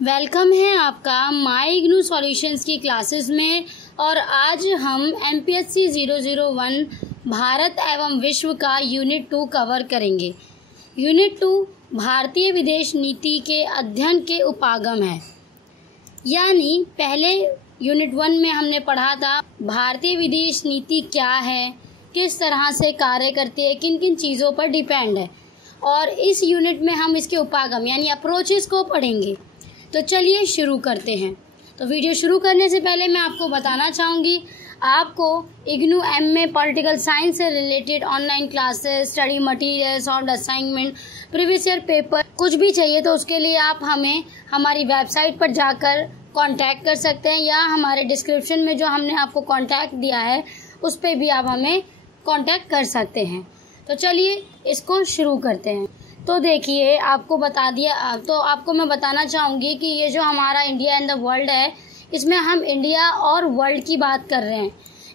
Welcome है आपका माई IGNOU solutions की क्लासेस में। और आज हम MPSC 001 भारत एवं विश्व का यूनिट 2 कवर करेंगे। यूनिट 2 भारतीय विदेश नीति के अध्ययन के उपागम है। यानी पहले यूनिट 1 में हमने पढ़ा था भारतीय विदेश नीति क्या है, किस तरह से कार्य करती है, किन किन चीज़ों पर डिपेंड है। और इस यूनिट में हम इसके उपागम यानी अप्रोचेस को पढ़ेंगे। तो चलिए शुरू करते हैं। तो वीडियो शुरू करने से पहले मैं आपको बताना चाहूँगी, आपको इग्नू MA पॉलिटिकल साइंस से related online classes, study material, solved assignment, previous year paper कुछ भी चाहिए तो उसके लिए आप हमें हमारी वेबसाइट पर जाकर कांटेक्ट कर सकते हैं, या हमारे डिस्क्रिप्शन में जो हमने आपको कांटेक्ट दिया है उस पर भी आप हमें कांटेक्ट कर सकते हैं। तो चलिए इसको शुरू करते हैं। तो देखिए, आपको बता दिया, तो आपको मैं बताना चाहूँगी कि ये जो हमारा इंडिया एंड द वर्ल्ड है, इसमें हम इंडिया और वर्ल्ड की बात कर रहे हैं।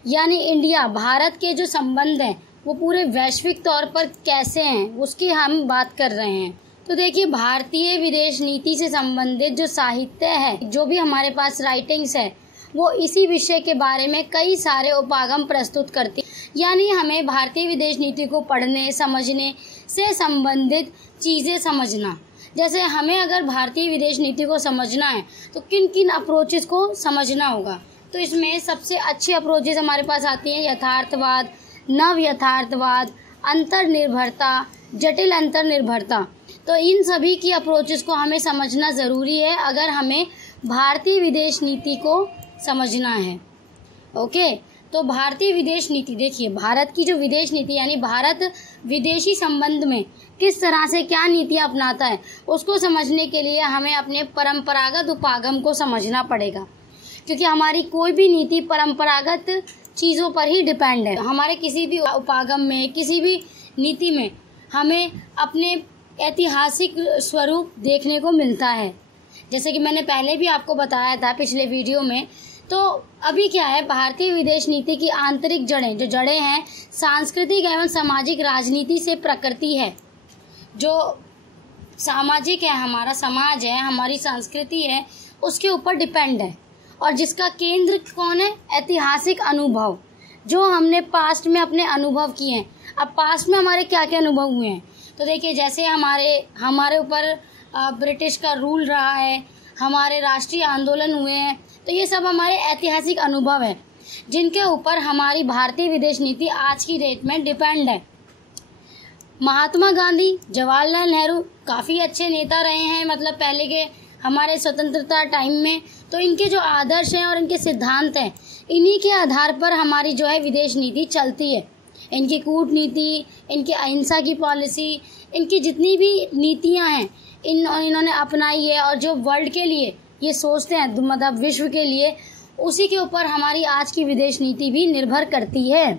यानी इंडिया भारत के जो संबंध हैं वो पूरे वैश्विक तौर पर कैसे हैं उसकी हम बात कर रहे हैं। तो देखिए, भारतीय विदेश नीति से संबंधित जो साहित्य है, जो भी हमारे पास राइटिंग्स है, वो इसी विषय के बारे में कई सारे उपागम प्रस्तुत करती। यानी हमें भारतीय विदेश नीति को पढ़ने समझने से संबंधित चीज़ें समझना, जैसे हमें अगर भारतीय विदेश नीति को समझना है तो किन किन अप्रोचेस को समझना होगा। तो इसमें सबसे अच्छी अप्रोचेस हमारे पास आती हैं यथार्थवाद, नव यथार्थवाद, अंतर्निर्भरता, जटिल अंतर्निर्भरता। तो इन सभी की अप्रोचेस को हमें समझना ज़रूरी है अगर हमें भारतीय विदेश नीति को समझना है। ओके, तो भारतीय विदेश नीति, देखिए भारत की जो विदेश नीति यानी भारत विदेशी संबंध में किस तरह से क्या नीतियाँ अपनाता है, उसको समझने के लिए हमें अपने परंपरागत उपागम को समझना पड़ेगा। क्योंकि हमारी कोई भी नीति परंपरागत चीज़ों पर ही डिपेंड है। हमारे किसी भी उपागम में, किसी भी नीति में हमें अपने ऐतिहासिक स्वरूप देखने को मिलता है। जैसे कि मैंने पहले भी आपको बताया था पिछले वीडियो में। तो अभी क्या है, भारतीय विदेश नीति की आंतरिक जड़ें, जो जड़ें हैं सांस्कृतिक एवं सामाजिक राजनीति से प्रकृति है। जो सामाजिक है, हमारा समाज है, हमारी संस्कृति है, उसके ऊपर डिपेंड है। और जिसका केंद्र कौन है? ऐतिहासिक अनुभव, जो हमने पास्ट में अपने अनुभव किए हैं। अब पास्ट में हमारे क्या क्या अनुभव हुए हैं, तो देखिए जैसे हमारे ऊपर ब्रिटिश का रूल रहा है, हमारे राष्ट्रीय आंदोलन हुए हैं। तो ये सब हमारे ऐतिहासिक अनुभव है जिनके ऊपर हमारी भारतीय विदेश नीति आज की डेट में डिपेंड है। महात्मा गांधी, जवाहरलाल नेहरू काफ़ी अच्छे नेता रहे हैं, मतलब पहले के हमारे स्वतंत्रता टाइम में। तो इनके जो आदर्श हैं और इनके सिद्धांत हैं, इन्हीं के आधार पर हमारी जो है विदेश नीति चलती है। इनकी कूटनीति, इनकी अहिंसा की पॉलिसी, इनकी जितनी भी नीतियाँ हैं इन्होंने अपनाई है। और जो वर्ल्ड के लिए ये सोचते हैं, मतलब विश्व के लिए, उसी के ऊपर हमारी आज की विदेश नीति भी निर्भर करती है।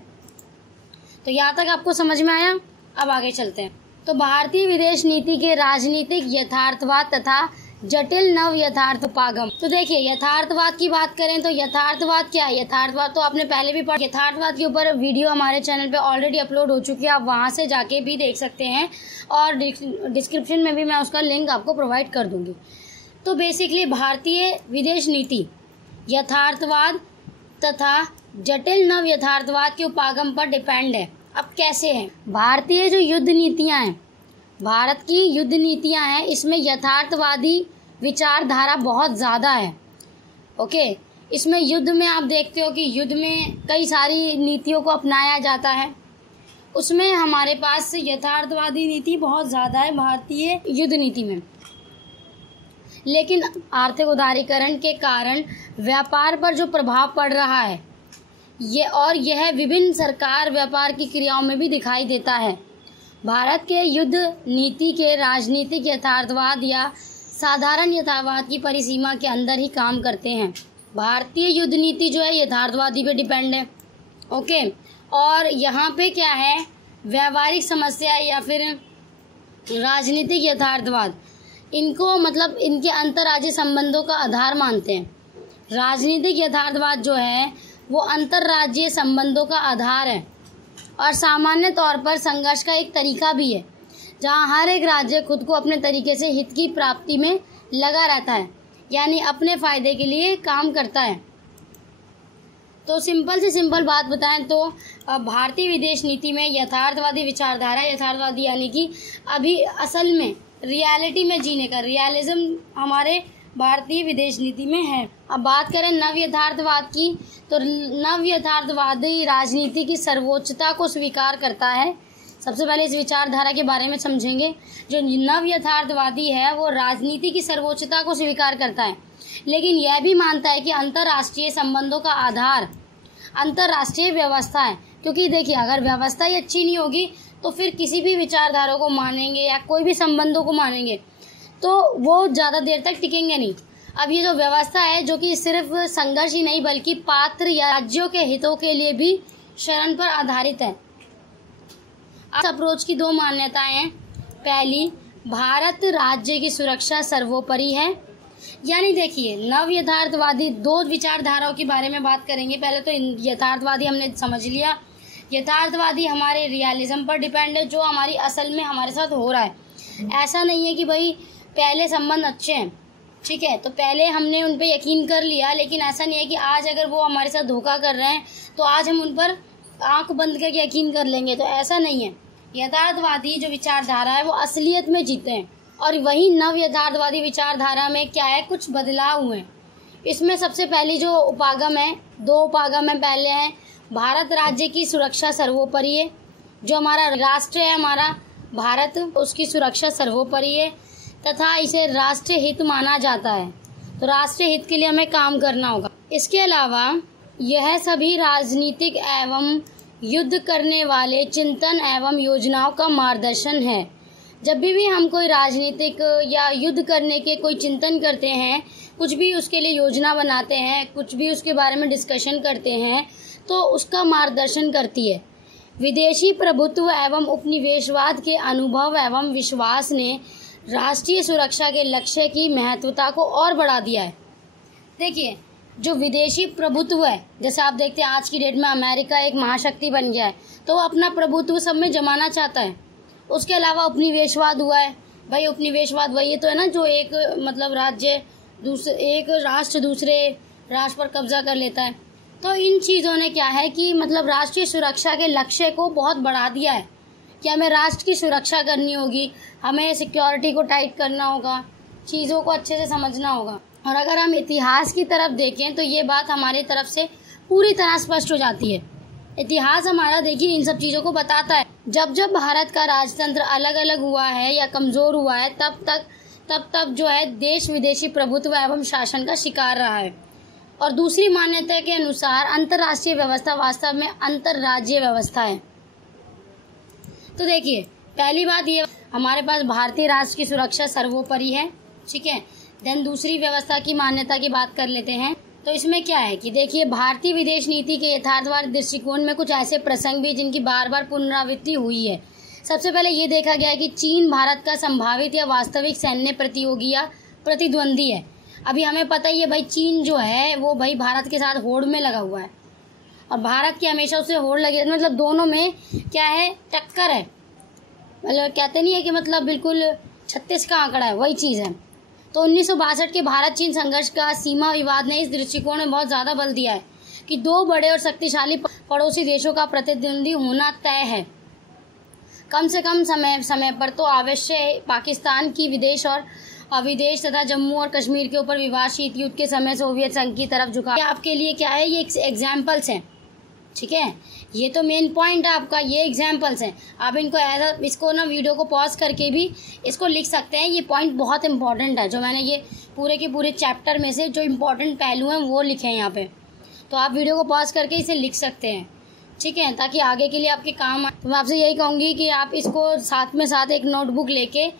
तो यहाँ तक आपको समझ में आया? अब आगे चलते हैं। तो भारतीय विदेश नीति के राजनीतिक यथार्थवाद तथा जटिल नव यथार्थ उपागम। तो देखिए, यथार्थवाद की बात करें तो यथार्थवाद क्या है? यथार्थवाद तो आपने पहले भी पढ़ा। यथार्थवाद के ऊपर वीडियो हमारे चैनल पे ऑलरेडी अपलोड हो चुकी है, आप वहाँ से जाके भी देख सकते हैं, और डिस्क्रिप्शन में भी मैं उसका लिंक आपको प्रोवाइड कर दूँगी। तो बेसिकली भारतीय विदेश नीति यथार्थवाद तथा जटिल नव यथार्थवाद के उपागम पर डिपेंड है। अब कैसे है? भारतीय जो युद्ध नीतियाँ हैं, भारत की युद्ध नीतियाँ हैं, इसमें यथार्थवादी विचारधारा बहुत ज़्यादा है। ओके, इसमें युद्ध में आप देखते हो कि युद्ध में कई सारी नीतियों को अपनाया जाता है, उसमें हमारे पास यथार्थवादी नीति बहुत ज़्यादा है भारतीय युद्ध नीति में। लेकिन आर्थिक उदारीकरण के कारण व्यापार पर जो प्रभाव पड़ रहा है, यह विभिन्न सरकार व्यापार की क्रियाओं में भी दिखाई देता है। भारत के युद्ध नीति के राजनीतिक यथार्थवाद या साधारण यथार्थवाद की परिसीमा के अंदर ही काम करते हैं। भारतीय युद्ध नीति जो है यथार्थवादी पे डिपेंड है। ओके, और यहाँ पे क्या है, व्यवहारिक समस्या या फिर राजनीतिक यथार्थवाद, इनको मतलब इनके अंतर्राज्यीय संबंधों का आधार मानते हैं। राजनीतिक यथार्थवाद जो है वो अंतर्राज्यीय संबंधों का आधार है और सामान्य तौर पर संघर्ष का एक तरीका भी है, जहां हर एक राज्य खुद को अपने तरीके से हित की प्राप्ति में लगा रहता है। यानी अपने फायदे के लिए काम करता है। तो सिंपल से सिंपल बात बताएं तो भारतीय विदेश नीति में यथार्थवादी विचारधारा, यथार्थवादी यानी कि अभी असल में रियलिटी में जीने का, रियलिज्म हमारे भारतीय विदेश नीति में है। अब बात करें नव यथार्थवाद की, तो नव यथार्थवादी राजनीति की सर्वोच्चता को स्वीकार करता है। सबसे पहले इस विचारधारा के बारे में समझेंगे। जो नव यथार्थवादी है वो राजनीति की सर्वोच्चता को स्वीकार करता है, लेकिन यह भी मानता है कि अंतर्राष्ट्रीय संबंधों का आधार अंतर्राष्ट्रीय व्यवस्था है। क्योंकि देखिए, अगर व्यवस्था ही अच्छी नहीं होगी तो फिर किसी भी विचारधारा को मानेंगे या कोई भी संबंधों को मानेंगे तो वो ज़्यादा देर तक टिकेंगे नहीं। अब ये जो व्यवस्था है, जो कि सिर्फ संघर्ष ही नहीं बल्कि पात्र या राज्यों के हितों के लिए भी शरण पर आधारित है। इस अप्रोच की दो मान्यताएं हैं। पहली, भारत राज्य की सुरक्षा सर्वोपरि है। यानी देखिए, नव यथार्थवादी दो विचारधाराओं के बारे में बात करेंगे। पहले तो यथार्थवादी हमने समझ लिया। यथार्थवादी हमारे रियलिज्म पर डिपेंड है, जो हमारी असल में हमारे साथ हो रहा है। ऐसा नहीं है कि भाई पहले संबंध अच्छे हैं, ठीक है, तो पहले हमने उन पे यकीन कर लिया, लेकिन ऐसा नहीं है कि आज अगर वो हमारे साथ धोखा कर रहे हैं तो आज हम उन पर आंख बंद करके यकीन कर लेंगे, तो ऐसा नहीं है। यथार्थवादी जो विचारधारा है वो असलियत में जीते हैं। और वही नव यथार्थवादी विचारधारा में क्या है, कुछ बदलाव हुए। इसमें सबसे पहली जो उपागम है, दो उपागम है। पहले है भारत राज्य की सुरक्षा सर्वोपरि है। जो हमारा राष्ट्र है, हमारा भारत, उसकी सुरक्षा सर्वोपरि है तथा इसे राष्ट्रीय हित माना जाता है। तो राष्ट्रीय हित के लिए हमें काम करना होगा। इसके अलावा यह सभी राजनीतिक एवं युद्ध करने वाले चिंतन एवं योजनाओं का मार्गदर्शन है। जब भी हम कोई राजनीतिक या युद्ध करने के कोई चिंतन करते हैं, कुछ भी उसके लिए योजना बनाते हैं, कुछ भी उसके बारे में डिस्कशन करते हैं, तो उसका मार्गदर्शन करती है। विदेशी प्रभुत्व एवं उपनिवेशवाद के अनुभव एवं विश्वास ने राष्ट्रीय सुरक्षा के लक्ष्य की महत्वता को और बढ़ा दिया है। देखिए, जो विदेशी प्रभुत्व है, जैसे आप देखते हैं आज की डेट में अमेरिका एक महाशक्ति बन गया है, तो वो अपना प्रभुत्व सब में जमाना चाहता है। उसके अलावा उपनिवेशवाद हुआ है। भाई उपनिवेशवाद वही तो है ना, जो एक मतलब एक राष्ट्र दूसरे राष्ट्र पर कब्जा कर लेता है। तो इन चीज़ों ने क्या है कि मतलब राष्ट्रीय सुरक्षा के लक्ष्य को बहुत बढ़ा दिया है कि हमें राष्ट्र की सुरक्षा करनी होगी, हमें सिक्योरिटी को टाइट करना होगा, चीज़ों को अच्छे से समझना होगा। और अगर हम इतिहास की तरफ देखें तो ये बात हमारी तरफ से पूरी तरह स्पष्ट हो जाती है। इतिहास हमारा देखिए इन सब चीज़ों को बताता है। जब जब भारत का राजतंत्र अलग अलग हुआ है या कमज़ोर हुआ है, तब जो है देश विदेशी प्रभुत्व एवं शासन का शिकार रहा है। और दूसरी मान्यता के अनुसार अंतर्राष्ट्रीय व्यवस्था वास्तव में अंतर्राज्यीय व्यवस्था है। तो देखिए, पहली बात ये, हमारे पास भारतीय राष्ट्र की सुरक्षा सर्वोपरि है, ठीक है। देन दूसरी व्यवस्था की मान्यता की बात कर लेते हैं। तो इसमें क्या है कि देखिए, भारतीय विदेश नीति के यथार्थवादी दृष्टिकोण में कुछ ऐसे प्रसंग भी जिनकी बार बार पुनरावृत्ति हुई है। सबसे पहले ये देखा गया कि चीन भारत का संभावित या वास्तविक सैन्य प्रतियोगी या प्रतिद्वंदी है। अभी हमें पता ही है भाई, चीन जो है वो भाई भारत के साथ होड़ में लगा हुआ है और भारत की हमेशा उससे होड़ लगी रहती है। मतलब दोनों में क्या है, टक्कर है। मतलब कहते नहीं है कि मतलब बिल्कुल 36 का आंकड़ा है, वही चीज़ है। तो 1962 के भारत चीन संघर्ष का सीमा विवाद ने इस दृष्टिकोण में बहुत ज़्यादा बल दिया है कि दो बड़े और शक्तिशाली पड़ोसी देशों का प्रतिद्वंदी होना तय है। कम से कम समय पर तो अवश्य पाकिस्तान की विदेश और अविदेश तथा जम्मू और कश्मीर के ऊपर विवाद शीत युद्ध के समय सोवियत संघ की तरफ झुका। आपके लिए क्या है, ये एग्जाम्पल्स हैं, ठीक है। ये तो मेन पॉइंट है आपका, ये एग्जाम्पल्स हैं। आप इसको ना वीडियो को पॉज करके भी इसको लिख सकते हैं। ये पॉइंट बहुत इंपॉर्टेंट है, जो मैंने ये पूरे के पूरे चैप्टर में से जो इम्पोर्टेंट पहलू हैं वो लिखे हैं यहाँ पे। तो आप वीडियो को पॉज करके इसे लिख सकते हैं, ठीक है, ताकि आगे के लिए आपके काम आए। तो मैं आपसे यही कहूँगी कि आप इसको साथ में साथ एक नोटबुक लेके,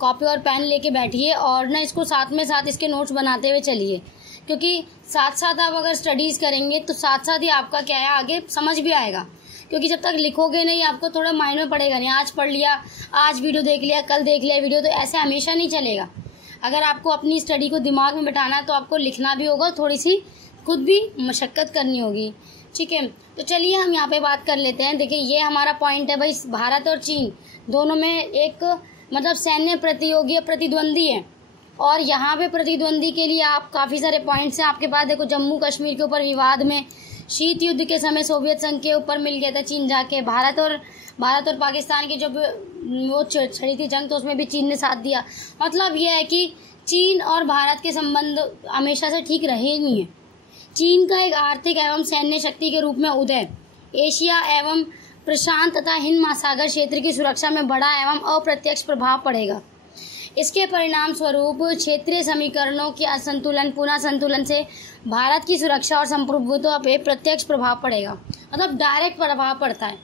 कॉपी और पेन लेके बैठिए और ना इसको साथ में साथ इसके नोट्स बनाते हुए चलिए, क्योंकि साथ साथ आप अगर स्टडीज़ करेंगे तो साथ साथ ही आपका क्या है, आगे समझ भी आएगा। क्योंकि जब तक लिखोगे नहीं, आपको थोड़ा माइंड में पड़ेगा नहीं। आज पढ़ लिया, आज वीडियो देख लिया, कल देख लिया वीडियो, तो ऐसे हमेशा नहीं चलेगा। अगर आपको अपनी स्टडी को दिमाग में बिठाना है तो आपको लिखना भी होगा, थोड़ी सी खुद भी मशक्क़त करनी होगी, ठीक है। तो चलिए हम यहाँ पे बात कर लेते हैं। देखिए, ये हमारा पॉइंट है भाई, भारत और चीन दोनों में एक मतलब सैन्य प्रतियोगी प्रतिद्वंदी है। और यहाँ पे प्रतिद्वंदी के लिए आप काफ़ी सारे पॉइंट्स हैं आपके पास। देखो, जम्मू कश्मीर के ऊपर विवाद में शीत युद्ध के समय सोवियत संघ के ऊपर मिल गया था चीन जाके। भारत और पाकिस्तान की जब वो छड़ी थी जंग, तो उसमें भी चीन ने साथ दिया। मतलब ये है कि चीन और भारत के संबंध हमेशा से ठीक रहे ही नहीं है। चीन का एक आर्थिक एवं सैन्य शक्ति के रूप में उदय एशिया एवं प्रशांत तथा हिंद महासागर क्षेत्र की सुरक्षा में बड़ा एवं अप्रत्यक्ष प्रभाव पड़ेगा। इसके परिणाम स्वरूप क्षेत्रीय समीकरणों के पुनः संतुलन से भारत की सुरक्षा और संप्रभुत्व पे प्रत्यक्ष प्रभाव पड़ेगा। मतलब डायरेक्ट प्रभाव पड़ता है।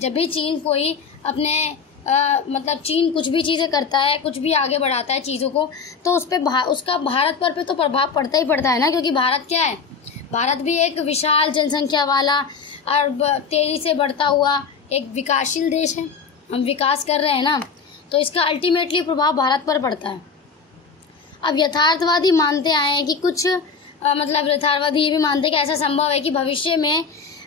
जब भी चीन कोई अपने चीन कुछ भी चीज़ें करता है, कुछ भी आगे बढ़ाता है चीज़ों को, तो उसका भारत पर तो प्रभाव पड़ता ही पड़ता है ना। क्योंकि भारत क्या है, भारत भी एक विशाल जनसंख्या वाला और तेज़ी से बढ़ता हुआ एक विकासशील देश है। हम विकास कर रहे हैं ना, तो इसका अल्टीमेटली प्रभाव भारत पर पड़ता है। अब यथार्थवादी मानते आए हैं कि यथार्थवादी ये भी मानते हैं कि ऐसा संभव है कि भविष्य में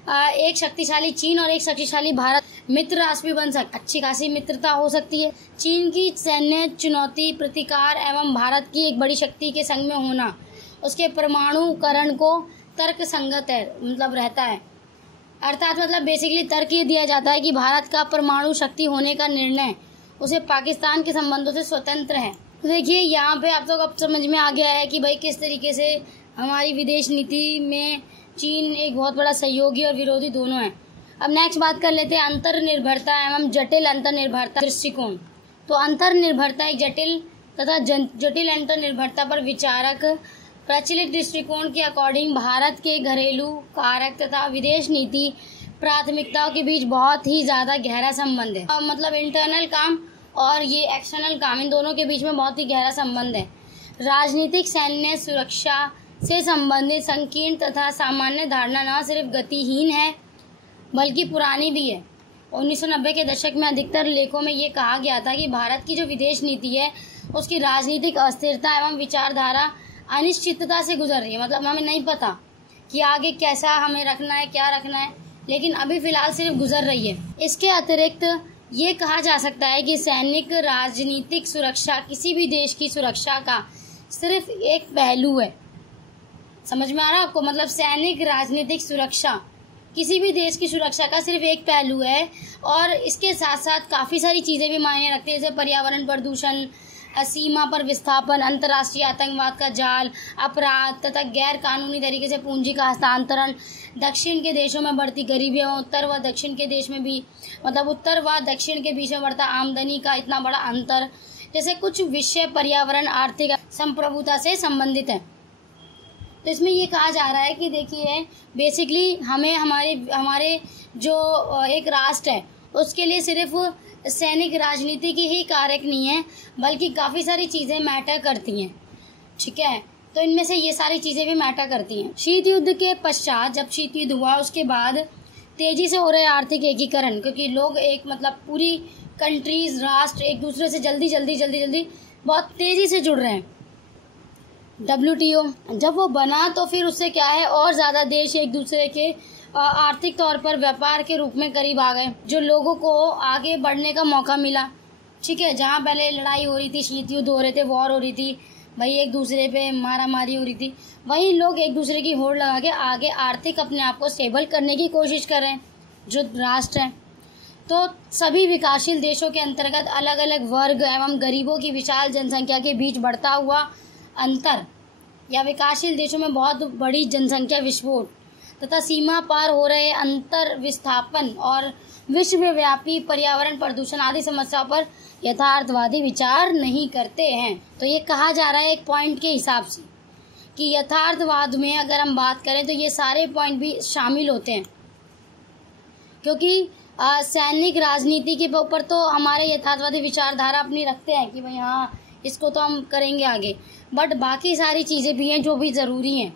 एक शक्तिशाली चीन और एक शक्तिशाली भारत मित्र राष्ट्र भी बन सकता है। अच्छी खासी मित्रता हो सकती है। चीन की सैन्य चुनौती प्रतिकार एवं भारत की एक बड़ी शक्ति के संग में होना उसके परमाणुकरण को तर्क संगत है, रहता है। अर्थात बेसिकली तर्क ये दिया जाता है कि भारत का परमाणु शक्ति होने का निर्णय उसे पाकिस्तान के संबंधों से स्वतंत्र है। तो देखिए, यहाँ पे आप लोग अब समझ में आ गया है कि भाई किस तरीके से हमारी विदेश नीति में चीन एक बहुत बड़ा सहयोगी और विरोधी दोनों है। अब नेक्स्ट बात कर लेते हैं अंतर्निर्भरता एवं जटिल अंतर्निर्भरता दृष्टिकोण। तो अंतर्निर्भरता एक जटिल अंतर्निर्भरता पर विचारक प्रचलित दृष्टिकोण के अकॉर्डिंग भारत के घरेलू कारक तथा विदेश नीति प्राथमिकताओं के बीच बहुत ही ज़्यादा गहरा संबंध है। इंटरनल काम और ये एक्सटर्नल काम, इन दोनों के बीच में बहुत ही गहरा संबंध है। राजनीतिक सैन्य सुरक्षा से संबंधित संकीर्ण तथा सामान्य धारणा न सिर्फ गतिहीन है बल्कि पुरानी भी है। 1990 के दशक में अधिकतर लेखों में ये कहा गया था कि भारत की जो विदेश नीति है उसकी राजनीतिक अस्थिरता एवं विचारधारा अनिश्चितता से गुजर रही है। हमें नहीं पता कि आगे कैसा हमें रखना है, क्या रखना है, लेकिन अभी फ़िलहाल सिर्फ गुजर रही है। इसके अतिरिक्त ये कहा जा सकता है कि सैनिक राजनीतिक सुरक्षा किसी भी देश की सुरक्षा का सिर्फ एक पहलू है। समझ में आ रहा है आपको? सैनिक राजनीतिक सुरक्षा किसी भी देश की सुरक्षा का सिर्फ एक पहलू है और इसके साथ साथ काफ़ी सारी चीज़ें भी मायने रखती है, जैसे पर्यावरण प्रदूषण, सीमा पर विस्थापन, अंतर्राष्ट्रीय आतंकवाद का जाल, अपराध तथा गैर कानूनी तरीके से पूंजी का हस्तांतरण, दक्षिण के देशों में बढ़ती गरीबी एवं उत्तर व दक्षिण के देश में भी उत्तर व दक्षिण के बीच में बढ़ता आमदनी का इतना बड़ा अंतर, जैसे कुछ विषय पर्यावरण आर्थिक संप्रभुता से संबंधित है। तो इसमें ये कहा जा रहा है कि देखिए, बेसिकली हमें हमारे जो एक राष्ट्र है उसके लिए सिर्फ सैनिक राजनीति की ही कारक नहीं है बल्कि काफ़ी सारी चीज़ें मैटर करती हैं। ठीक है, तो इनमें से ये सारी चीज़ें भी मैटर करती हैं। शीत युद्ध के पश्चात, जब शीत युद्ध हुआ उसके बाद तेज़ी से हो रहे आर्थिक एकीकरण, क्योंकि लोग पूरी कंट्रीज, राष्ट्र एक दूसरे से जल्दी बहुत तेज़ी से जुड़ रहे हैं। WTO जब वो बना तो फिर उससे क्या है, और ज़्यादा देश एक दूसरे के आर्थिक तौर पर व्यापार के रूप में करीब आ गए, जो लोगों को आगे बढ़ने का मौका मिला। ठीक है, जहाँ पहले लड़ाई हो रही थी, शीत युद्ध हो रहे थे, वॉर हो रही थी, भाई एक दूसरे पे मारामारी हो रही थी, वहीं लोग एक दूसरे की होड़ लगा के आगे आर्थिक अपने आप को स्टेबल करने की कोशिश कर रहे हैं जो राष्ट्र हैं। तो सभी विकासशील देशों के अंतर्गत अलग अलग वर्ग एवं गरीबों की विशाल जनसंख्या के बीच बढ़ता हुआ अंतर, या विकासशील देशों में बहुत बड़ी जनसंख्या विस्फोट तथा सीमा पार हो रहे अंतर विस्थापन और विश्वव्यापी पर्यावरण प्रदूषण आदि समस्याओं पर यथार्थवादी विचार नहीं करते हैं। तो ये कहा जा रहा है एक पॉइंट के हिसाब से कि यथार्थवाद में अगर हम बात करें तो ये सारे पॉइंट भी शामिल होते हैं, क्योंकि सैनिक राजनीति के ऊपर तो हमारे यथार्थवादी विचारधारा अपनी रखते हैं कि भाई हाँ, इसको तो हम करेंगे आगे, बट बाकी सारी चीज़ें भी हैं जो भी ज़रूरी हैं।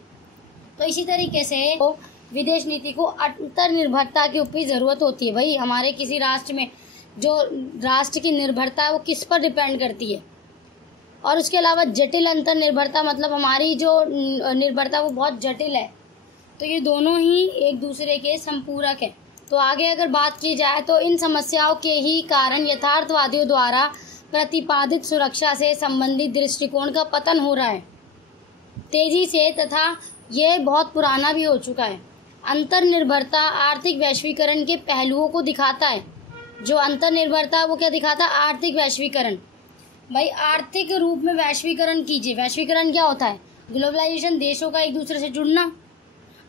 तो इसी तरीके से तो विदेश नीति को अंतर्निर्भरता की ऊपर ज़रूरत होती है। भाई हमारे किसी राष्ट्र में जो राष्ट्र की निर्भरता है वो किस पर डिपेंड करती है, और उसके अलावा जटिल अंतर्निर्भरता हमारी जो निर्भरता वो बहुत जटिल है। तो ये दोनों ही एक दूसरे के संपूरक हैं। तो आगे अगर बात की जाए तो इन समस्याओं के ही कारण यथार्थवादियों द्वारा प्रतिपादित सुरक्षा से संबंधित दृष्टिकोण का पतन हो रहा है तेजी से, तथा यह बहुत पुराना भी हो चुका है। अंतर्निर्भरता आर्थिक वैश्वीकरण के पहलुओं को दिखाता है। जो अंतर्निर्भरता वो क्या दिखाता है? आर्थिक वैश्वीकरण। भाई आर्थिक रूप में वैश्वीकरण कीजिए। वैश्वीकरण क्या होता है? ग्लोबलाइजेशन, देशों का एक दूसरे से जुड़ना।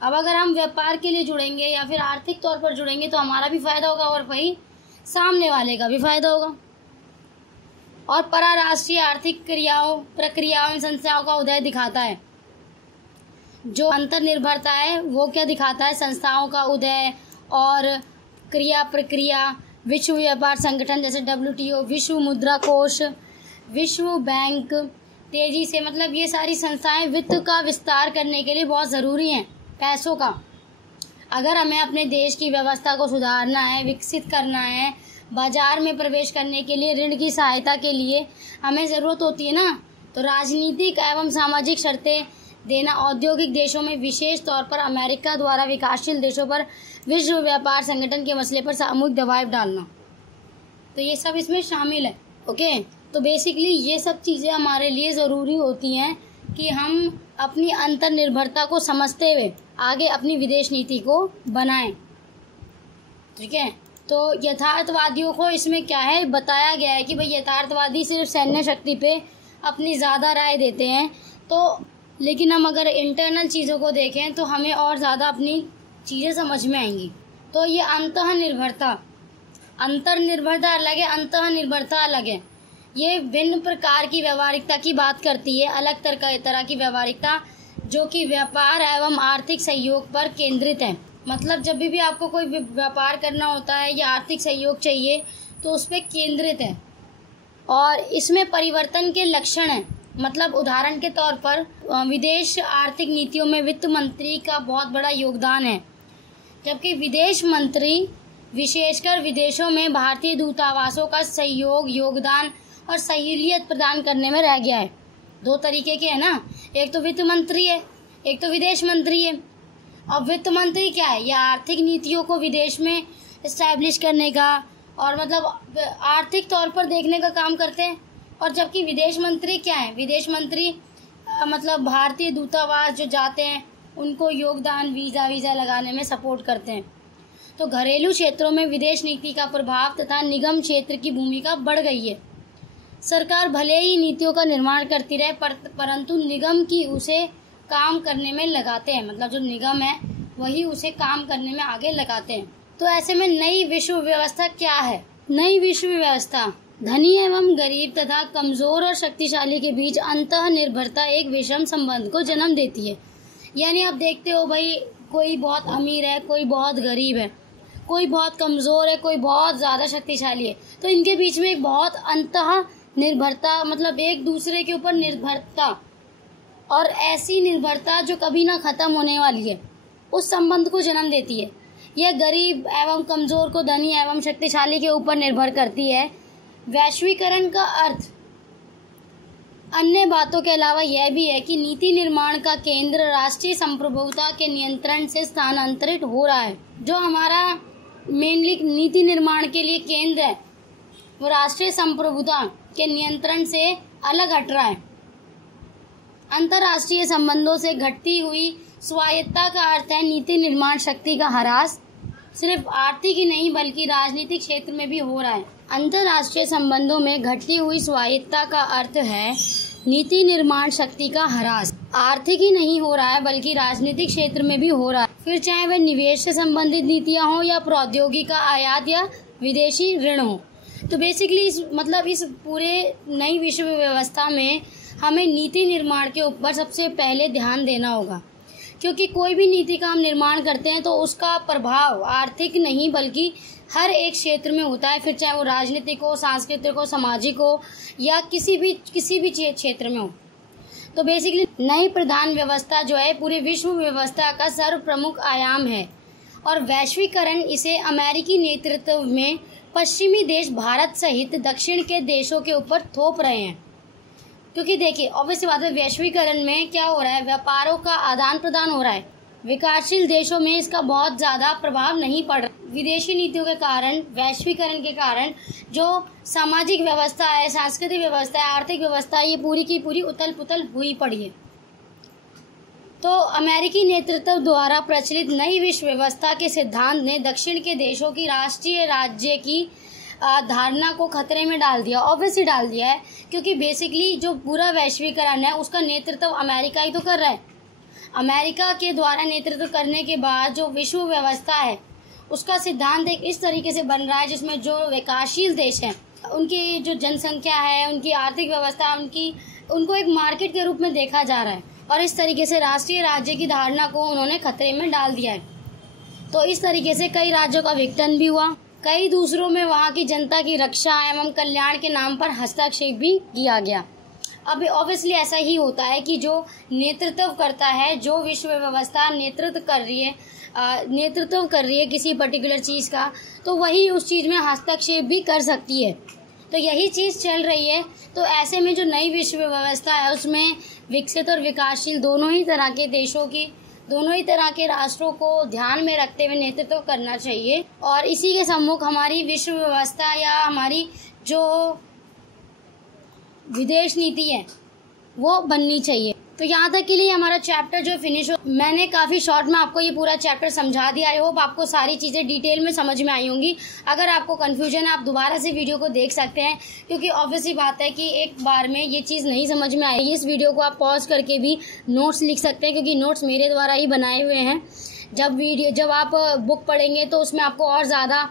अब अगर हम व्यापार के लिए जुड़ेंगे या फिर आर्थिक तौर पर जुड़ेंगे तो हमारा भी फायदा होगा और भाई सामने वाले का भी फायदा होगा। और पराराष्ट्रीय आर्थिक प्रक्रियाओं एवं संस्थाओं का उदय दिखाता है। जो अंतर्निर्भरता है वो क्या दिखाता है? संस्थाओं का उदय और प्रक्रिया, विश्व व्यापार संगठन जैसे WTO, विश्व मुद्रा कोष, विश्व बैंक तेजी से, मतलब ये सारी संस्थाएं वित्त का विस्तार करने के लिए बहुत ज़रूरी हैं। पैसों का, अगर हमें अपने देश की व्यवस्था को सुधारना है, विकसित करना है, बाजार में प्रवेश करने के लिए ऋण की सहायता के लिए हमें ज़रूरत होती है ना, तो राजनीतिक एवं सामाजिक शर्तें देना, औद्योगिक देशों में विशेष तौर पर अमेरिका द्वारा विकासशील देशों पर विश्व व्यापार संगठन के मसले पर सामूहिक दबाव डालना, तो ये सब इसमें शामिल है। ओके, तो बेसिकली ये सब चीज़ें हमारे लिए ज़रूरी होती हैं कि हम अपनी अंतर्निर्भरता को समझते हुए आगे अपनी विदेश नीति को बनाएं। ठीक है, तो यथार्थवादियों को इसमें क्या है बताया गया है कि भाई यथार्थवादी सिर्फ सैन्य शक्ति पे अपनी ज़्यादा राय देते हैं, तो लेकिन हम अगर इंटरनल चीज़ों को देखें तो हमें और ज़्यादा अपनी चीज़ें समझ में आएंगी। तो ये अंतर्निर्भरता अलग है, अंतर्निर्भरता अलग है। ये भिन्न प्रकार की व्यवहारिकता की बात करती है, अलग तरह की व्यवहारिकता जो कि व्यापार एवं आर्थिक सहयोग पर केंद्रित है। मतलब जब भी आपको कोई व्यापार करना होता है या आर्थिक सहयोग चाहिए तो उस पर केंद्रित है और इसमें परिवर्तन के लक्षण हैं। मतलब उदाहरण के तौर पर विदेश आर्थिक नीतियों में वित्त मंत्री का बहुत बड़ा योगदान है, जबकि विदेश मंत्री विशेषकर विदेशों में भारतीय दूतावासों का सहयोग, योगदान और सहूलियत प्रदान करने में रह गया है। दो तरीके के है ना, एक तो वित्त मंत्री है, एक तो विदेश मंत्री है। अब वित्त मंत्री क्या है? यह आर्थिक नीतियों को विदेश में इस्टेब्लिश करने का और मतलब आर्थिक तौर पर देखने का काम करते हैं। और जबकि विदेश मंत्री क्या है? विदेश मंत्री मतलब भारतीय दूतावास जो जाते हैं उनको योगदान, वीज़ा लगाने में सपोर्ट करते हैं। तो घरेलू क्षेत्रों में विदेश नीति का प्रभाव तथा निगम क्षेत्र की भूमिका बढ़ गई है। सरकार भले ही नीतियों का निर्माण करती रहे परंतु निगम की उसे काम करने में लगाते हैं। मतलब जो निगम है वही उसे काम करने में आगे लगाते हैं। तो ऐसे में नई विश्व व्यवस्था क्या है? नई विश्व व्यवस्था धनी एवं गरीब तथा कमजोर और शक्तिशाली के बीच अंतर्निर्भरता एक विषम संबंध को जन्म देती है। यानी आप देखते हो भाई, कोई बहुत अमीर है, कोई बहुत गरीब है, कोई बहुत कमजोर है, कोई बहुत ज़्यादा शक्तिशाली है, तो इनके बीच में एक बहुत अंतर्निर्भरता, मतलब एक दूसरे के ऊपर निर्भरता, और ऐसी निर्भरता जो कभी ना खत्म होने वाली है, उस संबंध को जन्म देती है। यह गरीब एवं कमजोर को धनी एवं शक्तिशाली के ऊपर निर्भर करती है। वैश्वीकरण का अर्थ अन्य बातों के अलावा यह भी है कि नीति निर्माण का केंद्र राष्ट्रीय संप्रभुता के नियंत्रण से स्थानांतरित हो रहा है। जो हमारा मेनली नीति निर्माण के लिए केंद्र है वो राष्ट्रीय संप्रभुता के नियंत्रण से अलग हट रहा है। अंतर्राष्ट्रीय संबंधों से घटती हुई स्वायत्तता का अर्थ है नीति निर्माण शक्ति का ह्रास। सिर्फ आर्थिक ही नहीं बल्कि राजनीतिक क्षेत्र में भी हो रहा है। अंतर्राष्ट्रीय संबंधों में घटती हुई स्वायत्तता का अर्थ है नीति निर्माण शक्ति का ह्रास। आर्थिक ही नहीं हो रहा है बल्कि राजनीतिक क्षेत्र में भी हो रहा है, फिर चाहे वह निवेश से संबंधित नीतियां हो या प्रौद्योगिकी का आयात या विदेशी ऋण हो। तो बेसिकली इस पूरे नई विश्व व्यवस्था में हमें नीति निर्माण के ऊपर सबसे पहले ध्यान देना होगा, क्योंकि कोई भी नीति का हम निर्माण करते हैं तो उसका प्रभाव आर्थिक नहीं बल्कि हर एक क्षेत्र में होता है, फिर चाहे वो राजनीतिक हो, सांस्कृतिक हो, सामाजिक हो या किसी भी क्षेत्र में हो। तो बेसिकली नई प्रधान व्यवस्था जो है पूरे विश्व व्यवस्था का सर्व प्रमुख आयाम है और वैश्वीकरण इसे अमेरिकी नेतृत्व में पश्चिमी देश भारत सहित दक्षिण के देशों के ऊपर थोप रहे हैं। क्योंकि देखिए ऑब्वियस बात है, वैश्वीकरण में क्या हो रहा है, व्यापारों का आदान प्रदान हो रहा है, विकासशील देशों में इसका बहुत ज़्यादा प्रभाव नहीं पड़ रहा। विदेशी नीतियों के कारण, वैश्वीकरण के कारण जो सामाजिक व्यवस्था है, सांस्कृतिक व्यवस्था है, आर्थिक व्यवस्था है, ये पूरी की पूरी उथल पुथल हुई पड़ी है। तो अमेरिकी नेतृत्व द्वारा प्रचलित नई विश्व व्यवस्था के सिद्धांत ने दक्षिण के देशों की राष्ट्रीय राज्य की धारणा को खतरे में डाल दिया। ऑब्वियसली डाल दिया है, क्योंकि बेसिकली जो पूरा वैश्वीकरण है उसका नेतृत्व अमेरिका ही तो कर रहा है। अमेरिका के द्वारा नेतृत्व करने के बाद जो विश्व व्यवस्था है उसका सिद्धांत एक इस तरीके से बन रहा है जिसमें जो विकासशील देश हैं उनकी जो जनसंख्या है, उनकी आर्थिक व्यवस्था, उनको एक मार्केट के रूप में देखा जा रहा है, और इस तरीके से राष्ट्रीय राज्य की धारणा को उन्होंने खतरे में डाल दिया है। तो इस तरीके से कई राज्यों का विघटन भी हुआ, कई दूसरों में वहाँ की जनता की रक्षा एवं कल्याण के नाम पर हस्तक्षेप भी किया गया। अब ऑब्वियसली ऐसा ही होता है कि जो नेतृत्व करता है, जो विश्व व्यवस्था नेतृत्व कर रही है किसी पर्टिकुलर चीज़ का, तो वही उस चीज़ में हस्तक्षेप भी कर सकती है। तो यही चीज़ चल रही है। तो ऐसे में जो नई विश्व व्यवस्था है उसमें विकसित और विकासशील दोनों ही तरह के देशों की, दोनों ही तरह के राष्ट्रों को ध्यान में रखते हुए नेतृत्व करना चाहिए, और इसी के सम्मुख हमारी विश्व व्यवस्था या हमारी जो विदेश नीति है वो बननी चाहिए। तो यहाँ तक के लिए हमारा चैप्टर जो फिनिश हो, मैंने काफ़ी शॉर्ट में आपको ये पूरा चैप्टर समझा दिया। आई होप आपको सारी चीज़ें डिटेल में समझ में आई होंगी। अगर आपको कन्फ्यूजन है आप दोबारा से वीडियो को देख सकते हैं, क्योंकि ऑब्वियसली बात है कि एक बार में ये चीज़ नहीं समझ में आई। इस वीडियो को आप पॉज करके भी नोट्स लिख सकते हैं, क्योंकि नोट्स मेरे द्वारा ही बनाए हुए हैं। जब आप बुक पढ़ेंगे तो उसमें आपको और ज़्यादा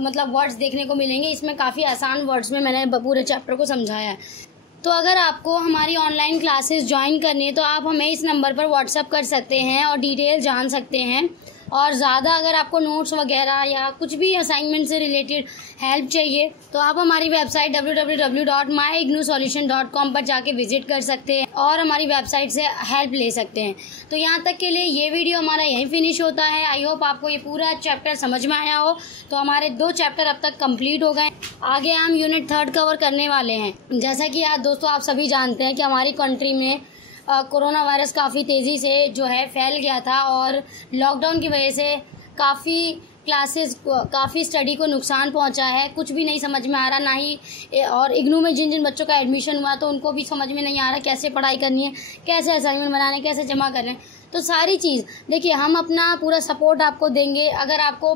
मतलब वर्ड्स देखने को मिलेंगे। इसमें काफ़ी आसान वर्ड्स में मैंने पूरे चैप्टर को समझाया है। तो अगर आपको हमारी ऑनलाइन क्लासेस ज्वाइन करनी है तो आप हमें इस नंबर पर व्हाट्सअप कर सकते हैं और डिटेल जान सकते हैं। और ज़्यादा अगर आपको नोट्स वगैरह या कुछ भी असाइनमेंट से रिलेटेड हेल्प चाहिए तो आप हमारी वेबसाइट www.myignusolution.com पर जाके विजिट कर सकते हैं और हमारी वेबसाइट से हेल्प ले सकते हैं। तो यहाँ तक के लिए ये वीडियो हमारा यहीं फिनिश होता है। आई होप आपको ये पूरा चैप्टर समझ में आया हो। तो हमारे 2 चैप्टर अब तक कंप्लीट हो गए। आगे हम यूनिट 3 कवर करने वाले हैं। जैसा कि आज दोस्तों आप सभी जानते हैं कि हमारी कंट्री में कोरोना वायरस काफ़ी तेज़ी से जो है फैल गया था, और लॉकडाउन की वजह से काफ़ी स्टडी को नुकसान पहुंचा है। कुछ भी नहीं समझ में आ रहा, ना ही और इग्नू में जिन बच्चों का एडमिशन हुआ तो उनको भी समझ में नहीं आ रहा कैसे पढ़ाई करनी है, कैसे असाइनमेंट बनाने, कैसे जमा करने। तो सारी चीज़ देखिए, हम अपना पूरा सपोर्ट आपको देंगे। अगर आपको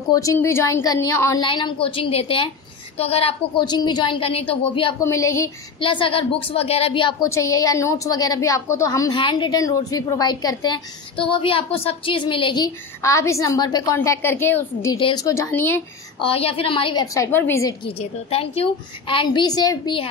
कोचिंग भी ज्वाइन करनी है, ऑनलाइन हम कोचिंग देते हैं, तो अगर आपको कोचिंग भी ज्वाइन करनी है तो वो भी आपको मिलेगी। प्लस अगर बुक्स वगैरह भी आपको चाहिए या नोट्स वगैरह भी आपको, तो हम हैंड रिटन नोट्स भी प्रोवाइड करते हैं, तो वो भी आपको सब चीज़ मिलेगी। आप इस नंबर पे कांटेक्ट करके उस डिटेल्स को जानिए और या फिर हमारी वेबसाइट पर विजिट कीजिए। तो thank you and be safe, be happy.